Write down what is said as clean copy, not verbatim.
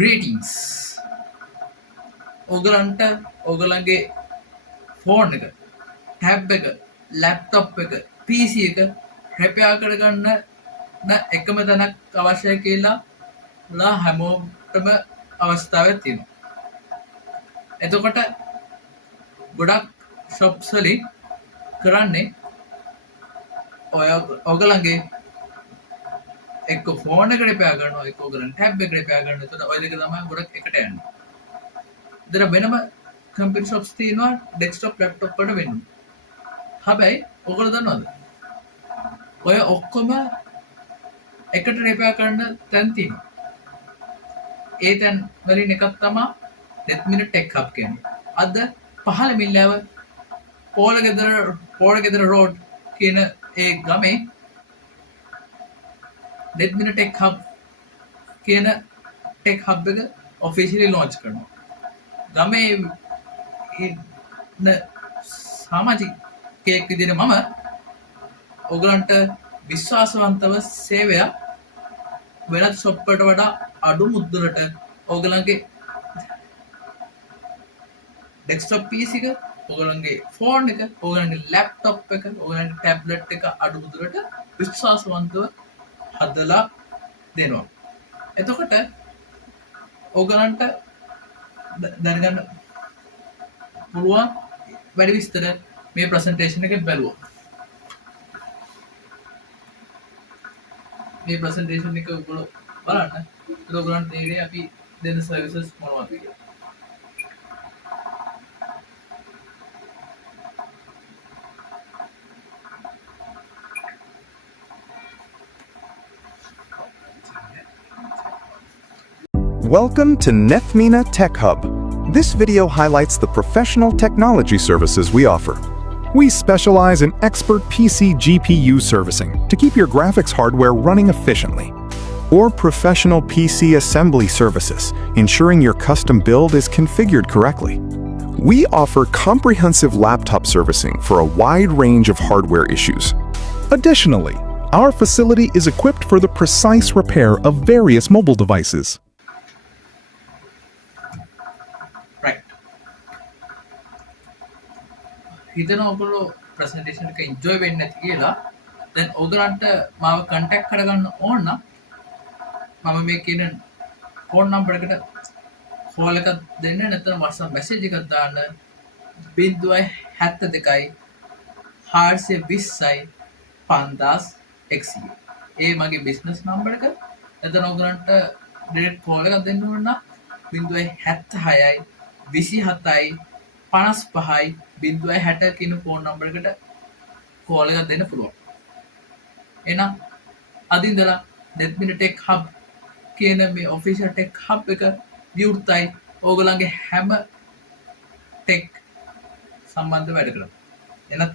greetings. ඔගලන්ට ඔගලගේ phone එක, tab එක, laptop එක, PC එක රිපෙයාර් කරගන්න එකම තැනක් අවශ්‍යයි කියලා හැමෝටම අවස්ථාවක් තියෙනවා. එතකොට ගොඩක් shops වලින් කරන්නේ ඔයගලගේ එක්ක ෆෝන් එක රිපෙයාර් කරනවා, එක්ක ඔයගලන් ටැබ් එක රිපෙයාර් කරනවා. එතකොට ඔය දෙක තමයි ගොඩක් එකට යන්නේ. ඉතින් වෙනම කම්පියුටර් shops තියෙනවා ඩෙස්ක්ටොප් ලැප්ටොප් වලට වෙන්න. හැබැයි ඔයගොල්ලෝ දන්නවද? ඔය ඔක්කොම එකට රිපෙයාර් කරන්න තැන් තියෙනවා. ඒ තැන් වලින් එකක් තමයි Netmina Tech Hub කියන්නේ. අද පහළ මිල්ලාව පෝලගෙදර රෝඩ් කියන ඒ ගමේ Netmina Tech Hub කියන ටෙක් හබ් එක ඔෆිෂියලි ලොන්ච් කරනවා. ගමේ ඉන්න සමාජිකයෙක් විදිහට මම ඔයගලන්ට විශ්වාසවන්තව සේවයක් වෙනත් shop වලට වඩා අඩු මුද්දලට ඔයගලන්ගේ ඩෙස්ක්ටොප් PC එක, ඔයගලන්ගේ ෆෝන් එක, ඔයගලන්ගේ ලැප්ටොප් එක, ඔයගලන්ගේ ටැබ්ලට් එක අඩු මුද්දලට විශ්වාසවන්තව හදලා දෙනවා. එතකොට ඔයගලන්ට දැනගන්න පුළුවන් වැඩි විස්තර මේ ප්‍රසන්ටේෂන් එකේ බලුවා. මේ ප්‍රසන්ටේෂන් එක ඔයගොල්ලෝ බලන්න. ඒක ඔයගලන්ට තේරෙයි අපි දෙන සර්විසස් මොනවද කියලා. Welcome to Netmina Tech Hub. This video highlights the professional technology services we offer. We specialize in expert PC GPU servicing to keep your graphics hardware running efficiently, or professional PC assembly services, ensuring your custom build is configured correctly. We offer comprehensive laptop servicing for a wide range of hardware issues. Additionally, our facility is equipped for the precise repair of various mobile devices. හිතන ඔයගොල්ලෝ presentation එක enjoy වෙන්නේ නැති කියලා දැන් ඔයගලන්ට මාව contact කරගන්න ඕන නම් මම මේ කියන ෆෝන් නම්බර් එකට කෝල් එකක් දෙන්න නැත්නම් WhatsApp මැසේජ් එකක් දාන්න 072 420 5000 ඒ මගේ බිස්නස් නම්බර් එක. නැත්නම් ඔයගලන්ට ඩිරෙක්ට් කෝල් එකක් දෙන්න ඕන නම් 076 27 55 060 කියන ෆෝන් නම්බර් එකට කෝල් එකක් දෙන්න පුළුවන්. එහෙනම් අද ඉඳලා Netmina Tech Hub කියන මේ ඔෆිෂියල් ටෙක් හබ් එක විවෘතයි. ඕගොල්ලන්ගේ හැම ටෙක් සම්බන්ධ වැඩ කරනවා. එහෙනම්